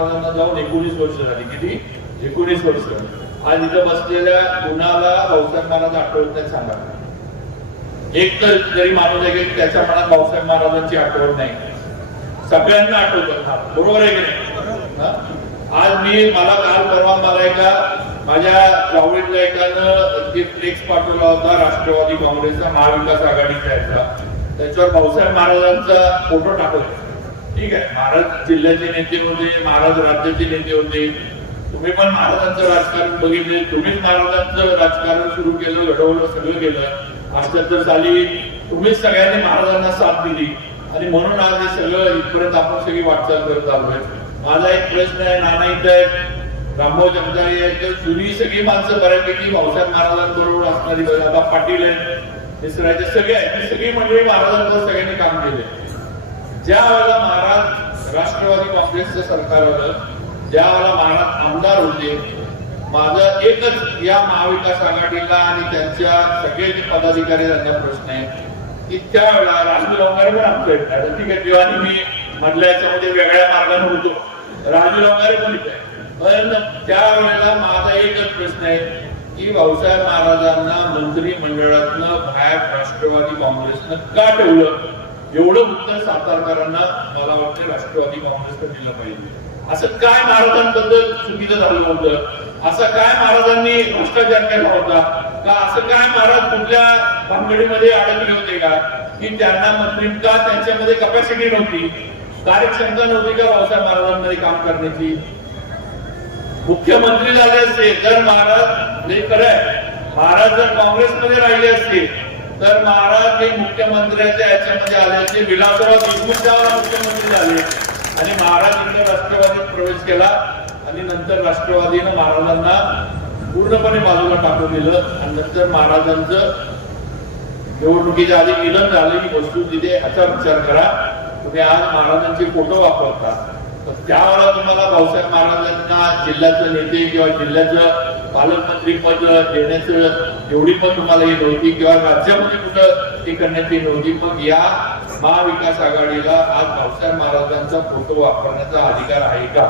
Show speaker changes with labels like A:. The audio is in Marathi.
A: एकोणीस वर्ष झाली. किती? एकोणीस वर्ष. आज इथं बसलेल्या कुणाला भाऊसाहेब महाराज आठवत नाही सांगा. एक तर जरी माणूस आहे की त्याच्या मनात भाऊसाहेब महाराजांची आठवण नाही. सगळ्यांना आठवत. बरोबर आहे की नाही? आज मी मला काल परवा मला एका माझ्या जावळीतल्या एकानं जे फ्लेक्स पाठवला होता राष्ट्रवादी काँग्रेसचा महाविकास आघाडीचा याचा. त्याच्यावर भाऊसाहेब महाराजांचा फोटो टाकत ठीक आहे. महाराज जिल्ह्याचे नेते होते महाराज राज्याचे नेते होते. तुम्ही पण महाराजांचं राजकारण बघितले. तुम्हीच महाराजांचं राजकारण सुरू केलं घडवलं सगळं केलं. अठ्याहत्तर साली तुम्हीच सगळ्यांनी महाराजांना साथ दिली. आणि म्हणून आज हे सगळं इथपर्यंत आपण सगळी वाटचाल करत आलोय. माझा एक प्रश्न आहे नाना इथं आहे रामभाऊ जगदाळे आहे जुनी सगळी माणसं बऱ्यापैकी भाऊसाहेब महाराजांबरोबर असणारी आता पाटील आहेत. मिसरायचे सगळे आहेत. सगळी मंडळी महाराजांवर सगळ्यांनी काम केले ज्या वेळेला राष्ट्रवादी काँग्रेसचं सरकार आलं ज्यावेळेला महाराज आमदार होते माझं एकच या महाविकास आघाडीला आणि त्यांच्या सगळे जे पदाधिकारी त्यांचा प्रश्न आहे की त्यावेळेला राजू लोंगारे पण आमच्या ठीक आहे जेव्हा मी म्हटल्या याच्यामध्ये वेगळ्या मार्गाने होतो राजू लोंगारे पण इथे आहे. पण त्यावेळेला माझा एकच प्रश्न आहे की भाऊसाहेब महाराजांना मंत्रिमंडळातनं बाहेर राष्ट्रवादी काँग्रेसनं का ठेवलं एवढं उत्तर सातारकरांना मला वाटतं राष्ट्रवादी काँग्रेसनं दिलं पाहिजे. असं काय महाराजांबद्दल चुकीचं झालं होतं असं काय महाराजांनी भ्रष्टाचार केला होता? का असं काय महाराज कुठल्या भानगडीमध्ये अडकले होते का? की त्यांना मंत्री का त्यांच्यामध्ये कपॅसिटी नव्हती? कार्यक्षमता नव्हती का भाऊसाहेब महाराजांमध्ये काम करण्याची? मुख्यमंत्री झाले असते जर महाराज हे खरं महाराज जर काँग्रेसमध्ये राहिले असते तर महाराज हे मुख्यमंत्र्याच्या याच्यामध्ये आल्याचे विलासराव देशमुख मुख्यमंत्री झाले आणि महाराज राष्ट्रवादीत प्रवेश केला आणि नंतर राष्ट्रवादीनं महाराजांना पूर्णपणे बाजूला टाकून दिलं. आणि नंतर महाराजांचं निवडणुकीच्या आधी मिलन झालेली वस्तू तिथे याचा विचार करा. तुम्ही आज महाराजांचे फोटो वापरता. तर त्यावेळेला तुम्हाला भाऊसाहेब महाराजांना जिल्ह्याचं नेते किंवा जिल्ह्याचं पालकमंत्री पद देण्याचं एवढी पण तुम्हाला ही नव्हती किंवा राज्यामध्ये कुठं ती करण्याची नव्हती मग या महाविकास आघाडीला आज भाऊसाहेब महाराजांचा फोटो वापरण्याचा अधिकार आहे का?